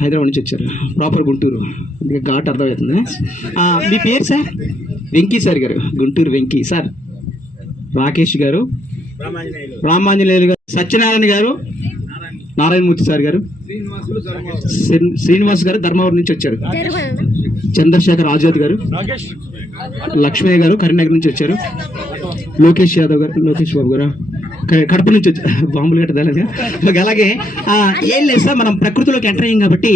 హైదరాబాద్ నుంచి వచ్చారు, ప్రాపర్ గుంటూరు, ఘాట్ అర్థమవుతుంది. మీ పేరు సార్? వెంకీ సార్ గారు, గుంటూరు వెంకీ సార్. రాకేష్ గారు, రామాంజనేయులు గారు, సత్యనారాయణ గారు, నారాయణమూర్తి సార్ గారు, శ్రీనివాస్ గారు ధర్మవరం నుంచి వచ్చారు, చంద్రశేఖర్ ఆజాద్ గారు, లక్ష్మయ్య గారు కరీంనగర్ నుంచి వచ్చారు, లోకేష్ యాదవ్ గారు, లోకేష్ బాబు గారు కడప నుంచి వచ్చారు, బాంబులు కట్టదాలి. అలాగే ఏం లేదు సార్, మనం ప్రకృతిలోకి ఎంటర్ అయ్యాం కాబట్టి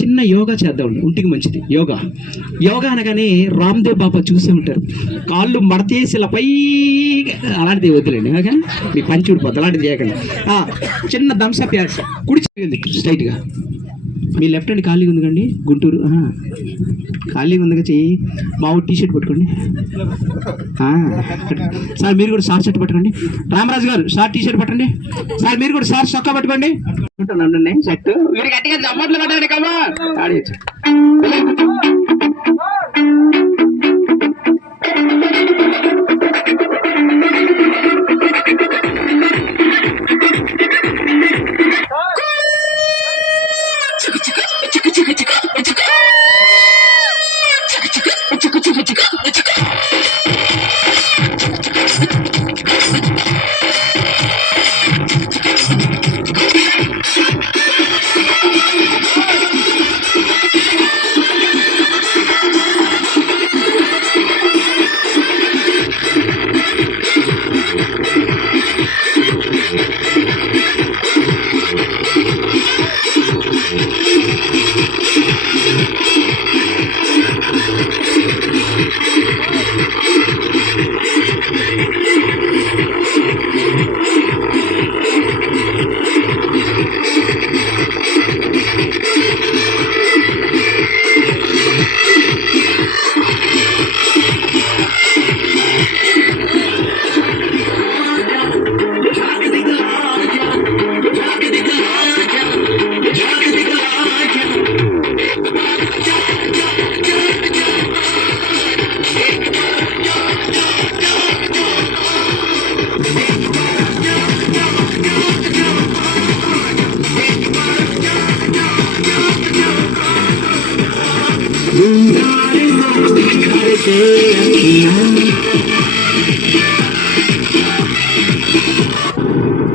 చిన్న యోగా చేద్దాం, ఒంటికి మంచిది యోగా. యోగా అనగానే రామ్దేవ్ బాబా చూసే ఉంటారు, కాళ్ళు మడతేసి ఇలా పై, అలాంటిది వద్దులేండి, మీ పంచి ఊడిపోద్ది, అలాంటిది చేయకండి. చిన్న థమ్స్అప్ యాడ్స్, కుడి చేయండి స్ట్రైట్గా, మీ లెఫ్ట్ హ్యాండ్ ఖాళీగా ఉంది కండి, గుంటూరు ఖాళీగా ఉందిగా చెయ్యి, మా టీ షర్ట్ పట్టుకోండి సార్. మీరు కూడా షార్ట్ షర్ట్ పట్టుకోండి. రామరాజు గారు షార్ట్ టీ షర్ట్ పట్టండి సార్. మీరు కూడా షార్ట్ చొక్కా పట్టుకోండి. షర్ట్ మీరు గట్టిగా జమ్మట్లు పట్టండి కమ్మా.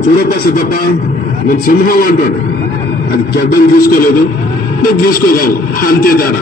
చూడప్ప సిద్ధప్ప, నేను సింహం అంటాడు, అది గడ్డం తీసుకోలేదు, నువ్వు తీసుకోగలవు, అంతే తేడా.